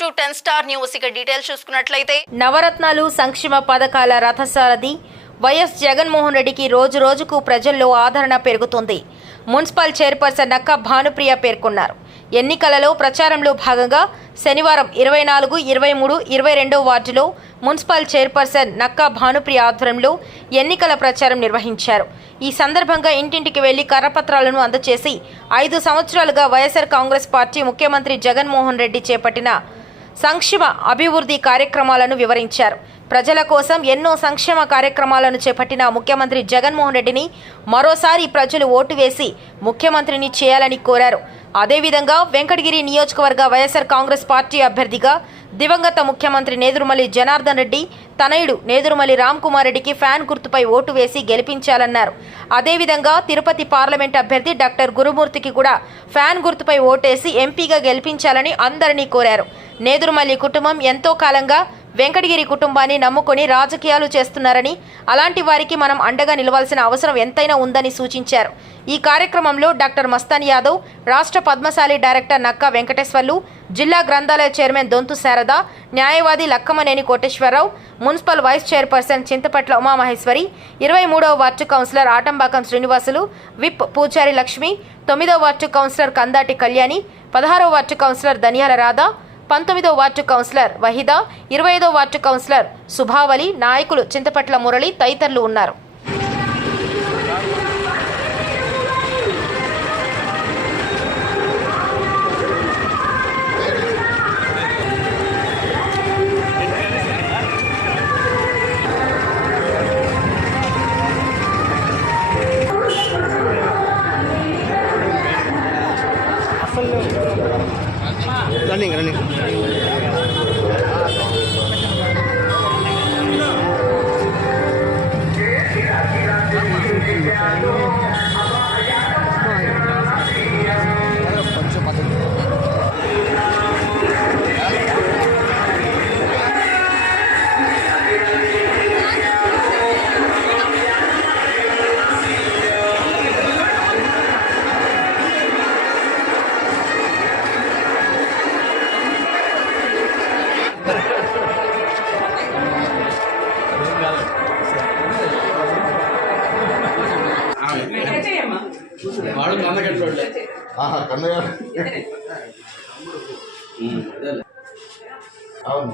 Welcome to 10 star news. ఇక details చూసుకున్నట్లయితే నవరత్నాలు సంక్షేమ పథకాల రథసారథి వైఎస్ జగన్మోహన్ రెడ్డికి రోజు రోజుకు ప్రజల్లో ఆదరణ పెరుగుతుంది. మున్సిపల్ చైర్పర్సన్ నక్కా భానుప్రియ పేర్కొన్నారు. ఎన్నికలలో ప్రచారంలో భాగంగా శనివారం 24, 23, 22 వార్డులో మున్సిపల్ చైర్పర్సన్ నక్కా భానుప్రియ ఆధ్వర్యంలో ఎన్నికల ప్రచారం నిర్వహించారు. ఈ సందర్భంగా ఇంటింటికి వెళ్లి కరపత్రాలను అందజేసి 5 సంవత్సరాలుగా వైఎస్ఆర్ కాంగ్రెస్ పార్టీ ముఖ్యమంత్రి జగన్మోహన్ రెడ్డి చేపట్టిన సంక్షేమ అభివృద్ధి కార్యక్రమాలను వివరించారు. ప్రజల కోసం ఎన్నో సంక్షేమ కార్యక్రమాలను చేపట్టిన ముఖ్యమంత్రి జగన్మోహన్ రెడ్డిని మరోసారి ప్రజలు ఓటు వేసి ముఖ్యమంత్రిని చేయాలని కోరారు. అదేవిధంగా వెంకటగిరి నియోజకవర్గ వైఎస్ఆర్ కాంగ్రెస్ పార్టీ అభ్యర్థిగా దివంగత ముఖ్యమంత్రి నేదురుమల్లి జనార్దన్ రెడ్డి తనయుడు నేదురుమల్లి రామ్కుమార్ రెడ్డికి ఫ్యాన్ గుర్తుపై ఓటు వేసి గెలిపించాలన్నారు. అదేవిధంగా తిరుపతి పార్లమెంట్ అభ్యర్థి డాక్టర్ గురుమూర్తికి కూడా ఫ్యాన్ గుర్తుపై ఓటేసి ఎంపీగా గెలిపించాలని అందరినీ కోరారు. నేదురుమల్లి కుటుంబం ఎంతో కాలంగా వెంకటగిరి కుటుంబాన్ని నమ్ముకొని రాజకీయాలు చేస్తున్నారని, అలాంటి వారికి మనం అండగా నిలవాల్సిన అవసరం ఎంతైనా ఉందని సూచించారు. ఈ కార్యక్రమంలో డాక్టర్ మస్తాన్ యాదవ్, రాష్ట్ర పద్మశాలి డైరెక్టర్ నక్కా వెంకటేశ్వర్లు, జిల్లా గ్రంథాలయ చైర్మన్ దొంతు శారద, న్యాయవాది Lakkamaneni Koteswararao, municipal vice chairperson Chintapatla Umamaheshwari, 23వ ward councillor Atambakam Srinivasulu, whip Pujari Lakshmi, 9వ వార్డు కౌన్సిలర్ కందాటి కళ్యాణి, 16వ వార్డు కౌన్సిలర్ ధనియాల రాధ, 19వ వార్డు కౌన్సిలర్ వహీదా, 25వ వార్డు కౌన్సిలర్ సుభావలి, నాయకులు చింతపట్ల మురళి తదితరులు ఉన్నారు. రన్నింగ్ కన్నయ్య అవును.